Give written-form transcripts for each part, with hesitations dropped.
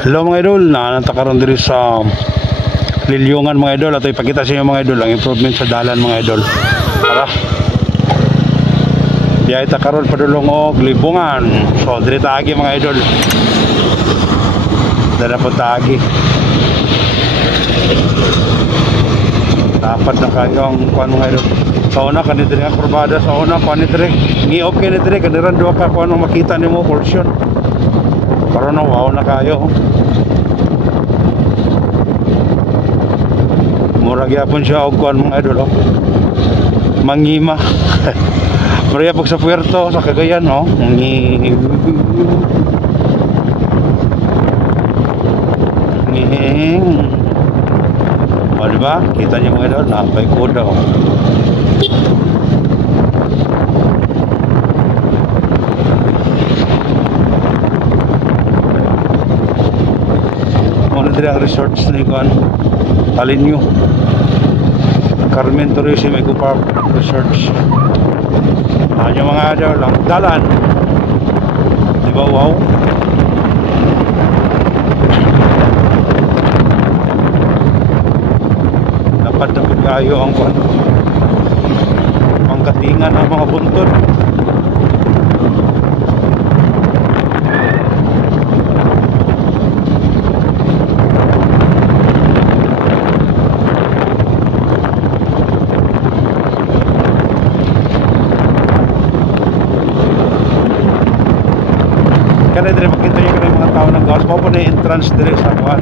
Hello mga idol, nananta karon diri sa Lilyungan mga idol. Ato ipakita sa inyo mga idol ang improvement sa dalan mga idol. Tara. Diay ta karon padulong og Libungan. So diri ta agi mga idol. Dara po ta agi. Dapat na kayo ang kuan mga idol. Sa una kanid diri nga kurbada, sa una kuan diri. Gi-off kay diri kaniran duha ka kuan makita nimo portion. Karon na wow na kayo. Murag yapon siya og kuan mga idol. Mangima. Murag pag sa Puerto sa Cagayan no. O diba? Kita niyo mga idol, napay kuda oh. Ang resorts ni Kuan Talinyo Carmen Tourism Eco Park Resorts. Yung mga idol lang dalan, di ba? Wow, dapat kayo ang kuan pangkatingan ng mga buntod. Kaya dito makita nyo ka ng mga tao ng gawas. Mao po na entrance dito sa Juan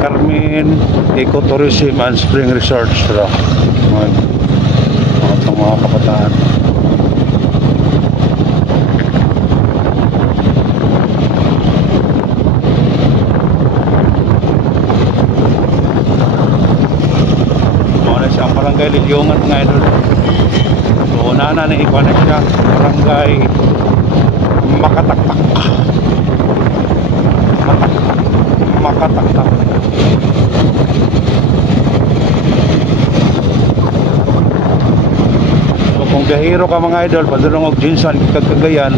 Carmen Ecotourism and Spring Resorts. Mga kabataan. Mga na siya ang barangay Lilyungan mga idol. So nana na ikuan na siya barangay Makataktak. Makataktak. So kung gahiro ka mga idol, padulong og Jinsan Cagayan,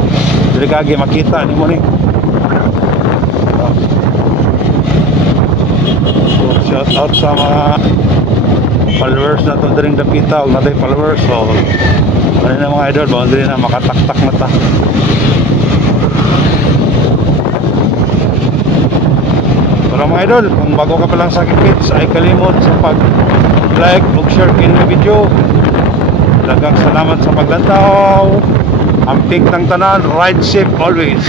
dili kagi makita nimo ni. So shout out sa mga followers na to diring dapita og natay followers. So ano na mga idol, boundary na makataktak na ta. Pero mga idol, kung bago ka pa lang sa aking page, ay kalimot sa pag-like o share in the video. Daghang salamat sa paglantaw. Amping tang tanan, ride safe always.